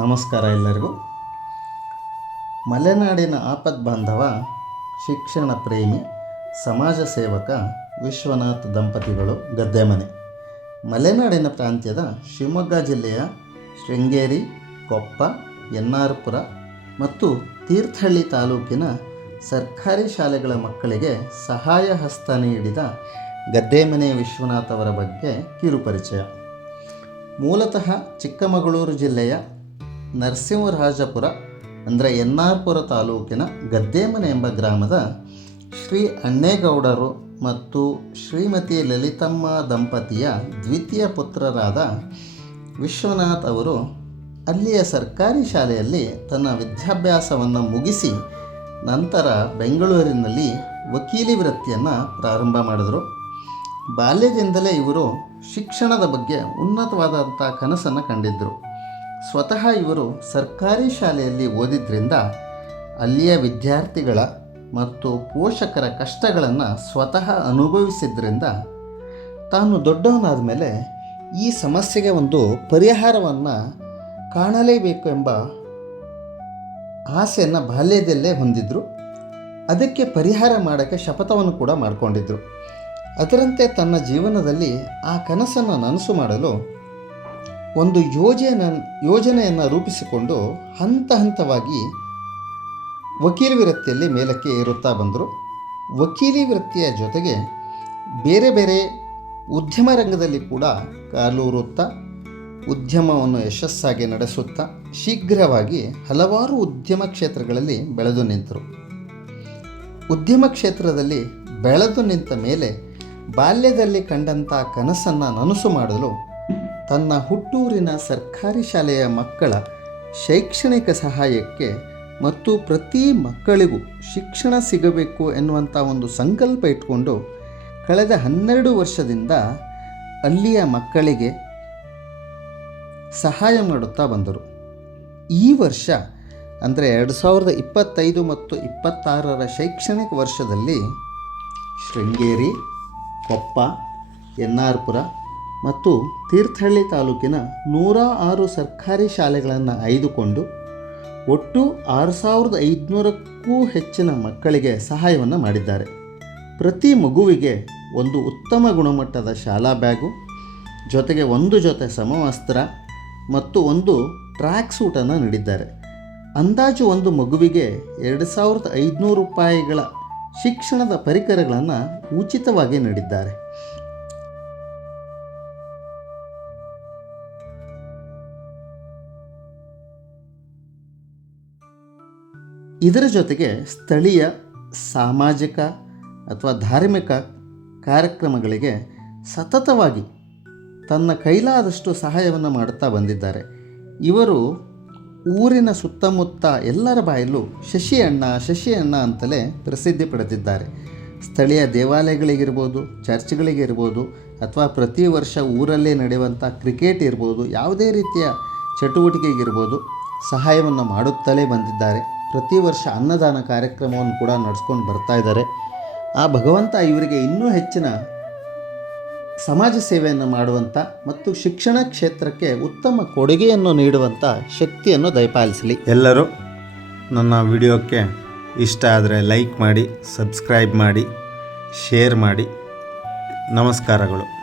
ನಮಸ್ಕಾರ ಎಲ್ಲರಿಗೂ. ಮಲೆನಾಡಿನ ಆಪದ್ ಬಾಂಧವ, ಶಿಕ್ಷಣ ಪ್ರೇಮಿ, ಸಮಾಜ ಸೇವಕ ವಿಶ್ವನಾಥ್ ದಂಪತಿಗಳು ಗದ್ದೆಮನೆ. ಮಲೆನಾಡಿನ ಪ್ರಾಂತ್ಯದ ಶಿವಮೊಗ್ಗ ಜಿಲ್ಲೆಯ ಶೃಂಗೇರಿ, ಕೊಪ್ಪ, ಎನ್ನಾರ್ಪುರ ಮತ್ತು ತೀರ್ಥಹಳ್ಳಿ ತಾಲೂಕಿನ ಸರ್ಕಾರಿ ಶಾಲೆಗಳ ಮಕ್ಕಳಿಗೆ ಸಹಾಯ ಹಸ್ತ ನೀಡಿದ ಗದ್ದೆಮನೆ ವಿಶ್ವನಾಥ್ ಅವರ ಬಗ್ಗೆ ಕಿರುಪರಿಚಯ. ಮೂಲತಃ ಚಿಕ್ಕಮಗಳೂರು ಜಿಲ್ಲೆಯ ನರಸಿಂಹರಾಜಪುರ ಅಂದರೆ ಎನ್ನಾರ್ಪುರ ತಾಲೂಕಿನ ಗದ್ದೇಮನೆ ಎಂಬ ಗ್ರಾಮದ ಶ್ರೀ ಅಣ್ಣೇಗೌಡರು ಮತ್ತು ಶ್ರೀಮತಿ ಲಲಿತಮ್ಮ ದಂಪತಿಯ ದ್ವಿತೀಯ ಪುತ್ರರಾದ ವಿಶ್ವನಾಥ್ ಅವರು ಅಲ್ಲಿಯ ಸರ್ಕಾರಿ ಶಾಲೆಯಲ್ಲಿ ತನ್ನ ವಿದ್ಯಾಭ್ಯಾಸವನ್ನು ಮುಗಿಸಿ ನಂತರ ಬೆಂಗಳೂರಿನಲ್ಲಿ ವಕೀಲಿ ವೃತ್ತಿಯನ್ನು ಪ್ರಾರಂಭ ಮಾಡಿದರು. ಬಾಲ್ಯದಿಂದಲೇ ಇವರು ಶಿಕ್ಷಣದ ಬಗ್ಗೆ ಉನ್ನತವಾದಂಥ ಕನಸನ್ನು ಕಂಡಿದ್ದರು ಸ್ವತಃ ಇವರು ಸರ್ಕಾರಿ ಶಾಲೆಯಲ್ಲಿ ಓದಿದ್ರಿಂದ ಅಲ್ಲಿಯ ವಿದ್ಯಾರ್ಥಿಗಳ ಮತ್ತು ಪೋಷಕರ ಕಷ್ಟಗಳನ್ನು ಸ್ವತಃ ಅನುಭವಿಸಿದ್ರಿಂದ ತಾನು ದೊಡ್ಡವನಾದ ಮೇಲೆ ಈ ಸಮಸ್ಯೆಗೆ ಒಂದು ಪರಿಹಾರವನ್ನು ಕಾಣಲೇಬೇಕು ಎಂಬ ಆಸೆಯನ್ನು ಬಾಲ್ಯದಲ್ಲೇ ಹೊಂದಿದ್ರು. ಅದಕ್ಕೆ ಪರಿಹಾರ ಮಾಡೋಕ್ಕೆ ಶಪಥವನ್ನು ಕೂಡ ಮಾಡಿಕೊಂಡಿದ್ರು. ಅದರಂತೆ ತನ್ನ ಜೀವನದಲ್ಲಿ ಆ ಕನಸನ್ನು ನನಸು ಮಾಡಲು ಒಂದು ಯೋಜನ ಯೋಜನೆಯನ್ನು ರೂಪಿಸಿಕೊಂಡು ಹಂತ ಹಂತವಾಗಿ ವಕೀಲ ವೃತ್ತಿಯಲ್ಲಿ ಮೇಲಕ್ಕೆ ಏರುತ್ತಾ ಬಂದರು. ವಕೀಲಿ ವೃತ್ತಿಯ ಜೊತೆಗೆ ಬೇರೆ ಬೇರೆ ಉದ್ಯಮ ರಂಗದಲ್ಲಿ ಕೂಡ ಕಾಲೂರುತ್ತಾ ಉದ್ಯಮವನ್ನು ಯಶಸ್ಸಾಗಿ ನಡೆಸುತ್ತಾ, ಶೀಘ್ರವಾಗಿ ಹಲವಾರು ಉದ್ಯಮ ಕ್ಷೇತ್ರಗಳಲ್ಲಿ ಬೆಳೆದು ನಿಂತರು. ಉದ್ಯಮ ಕ್ಷೇತ್ರದಲ್ಲಿ ಬೆಳೆದು ನಿಂತ ಮೇಲೆ ಬಾಲ್ಯದಲ್ಲಿ ಕಂಡಂಥ ಕನಸನ್ನು ನನಸು ಮಾಡಲು ತನ್ನ ಹುಟ್ಟೂರಿನ ಸರ್ಕಾರಿ ಶಾಲೆಯ ಮಕ್ಕಳ ಶೈಕ್ಷಣಿಕ ಸಹಾಯಕ್ಕೆ ಮತ್ತು ಪ್ರತಿ ಮಕ್ಕಳಿಗೂ ಶಿಕ್ಷಣ ಸಿಗಬೇಕು ಎನ್ನುವಂಥ ಒಂದು ಸಂಕಲ್ಪ ಇಟ್ಕೊಂಡು ಕಳೆದ ಹನ್ನೆರಡು ವರ್ಷದಿಂದ ಅಲ್ಲಿಯ ಮಕ್ಕಳಿಗೆ ಸಹಾಯ ಮಾಡುತ್ತಾ ಬಂದರು. ಈ ವರ್ಷ ಅಂದರೆ ಎರಡು ಸಾವಿರದ ಇಪ್ಪತ್ತೈದು ಮತ್ತು ಇಪ್ಪತ್ತಾರರ ಶೈಕ್ಷಣಿಕ ವರ್ಷದಲ್ಲಿ ಶೃಂಗೇರಿ, ಕೊಪ್ಪ, ಎನ್ನಾರ್ಪುರ ಮತ್ತು ತೀರ್ಥಹಳ್ಳಿ ತಾಲೂಕಿನ ನೂರ ಆರು ಸರ್ಕಾರಿ ಶಾಲೆಗಳನ್ನು ಆಯ್ದುಕೊಂಡು ಒಟ್ಟು ಆರು ಸಾವಿರದ ಐದುನೂರಕ್ಕೂ ಹೆಚ್ಚಿನ ಮಕ್ಕಳಿಗೆ ಸಹಾಯವನ್ನು ಮಾಡಿದ್ದಾರೆ. ಪ್ರತಿ ಮಗುವಿಗೆ ಒಂದು ಉತ್ತಮ ಗುಣಮಟ್ಟದ ಶಾಲಾ ಬ್ಯಾಗು, ಜೊತೆಗೆ ಒಂದು ಜೊತೆ ಸಮವಸ್ತ್ರ ಮತ್ತು ಒಂದು ಟ್ರ್ಯಾಕ್ ಸೂಟನ್ನು ನೀಡಿದ್ದಾರೆ. ಅಂದಾಜು ಒಂದು ಮಗುವಿಗೆ ಎರಡು ಸಾವಿರದ ಐದುನೂರು ರೂಪಾಯಿಗಳ ಶಿಕ್ಷಣದ ಪರಿಕರಗಳನ್ನು ಉಚಿತವಾಗಿ ನೀಡಿದ್ದಾರೆ. ಇದರ ಜೊತೆಗೆ ಸ್ಥಳೀಯ ಸಾಮಾಜಿಕ ಅಥವಾ ಧಾರ್ಮಿಕ ಕಾರ್ಯಕ್ರಮಗಳಿಗೆ ಸತತವಾಗಿ ತನ್ನ ಕೈಲಾದಷ್ಟು ಸಹಾಯವನ್ನು ಮಾಡುತ್ತಾ ಬಂದಿದ್ದಾರೆ. ಇವರು ಊರಿನ ಸುತ್ತಮುತ್ತ ಎಲ್ಲರ ಬಾಯಲ್ಲೂ ಶಶಿ ಅಣ್ಣ ಶಶಿ ಅಣ್ಣ ಅಂತಲೇ ಪ್ರಸಿದ್ಧಿ ಪಡೆದಿದ್ದಾರೆ. ಸ್ಥಳೀಯ ದೇವಾಲಯಗಳಿಗಿರ್ಬೋದು, ಚರ್ಚ್ಗಳಿಗಿರ್ಬೋದು, ಅಥವಾ ಪ್ರತಿ ವರ್ಷ ಊರಲ್ಲೇ ನಡೆಯುವಂಥ ಕ್ರಿಕೆಟ್ ಇರ್ಬೋದು, ಯಾವುದೇ ರೀತಿಯ ಚಟುವಟಿಕೆಗಿರ್ಬೋದು ಸಹಾಯವನ್ನು ಮಾಡುತ್ತಲೇ ಬಂದಿದ್ದಾರೆ. ಪ್ರತಿ ವರ್ಷ ಅನ್ನದಾನ ಕಾರ್ಯಕ್ರಮವನ್ನು ಕೂಡ ನಡೆಸ್ಕೊಂಡು ಬರ್ತಾ ಇದ್ದಾರೆ. ಆ ಭಗವಂತ ಇವರಿಗೆ ಇನ್ನೂ ಹೆಚ್ಚಿನ ಸಮಾಜ ಸೇವೆಯನ್ನು ಮಾಡುವಂಥ ಮತ್ತು ಶಿಕ್ಷಣ ಕ್ಷೇತ್ರಕ್ಕೆ ಉತ್ತಮ ಕೊಡುಗೆಯನ್ನು ನೀಡುವಂಥ ಶಕ್ತಿಯನ್ನು ದಯಪಾಲಿಸಲಿ. ಎಲ್ಲರೂ ನನ್ನ ವಿಡಿಯೋಕ್ಕೆ ಇಷ್ಟ ಆದರೆ ಲೈಕ್ ಮಾಡಿ, ಸಬ್ಸ್ಕ್ರೈಬ್ ಮಾಡಿ, ಶೇರ್ ಮಾಡಿ. ನಮಸ್ಕಾರಗಳು.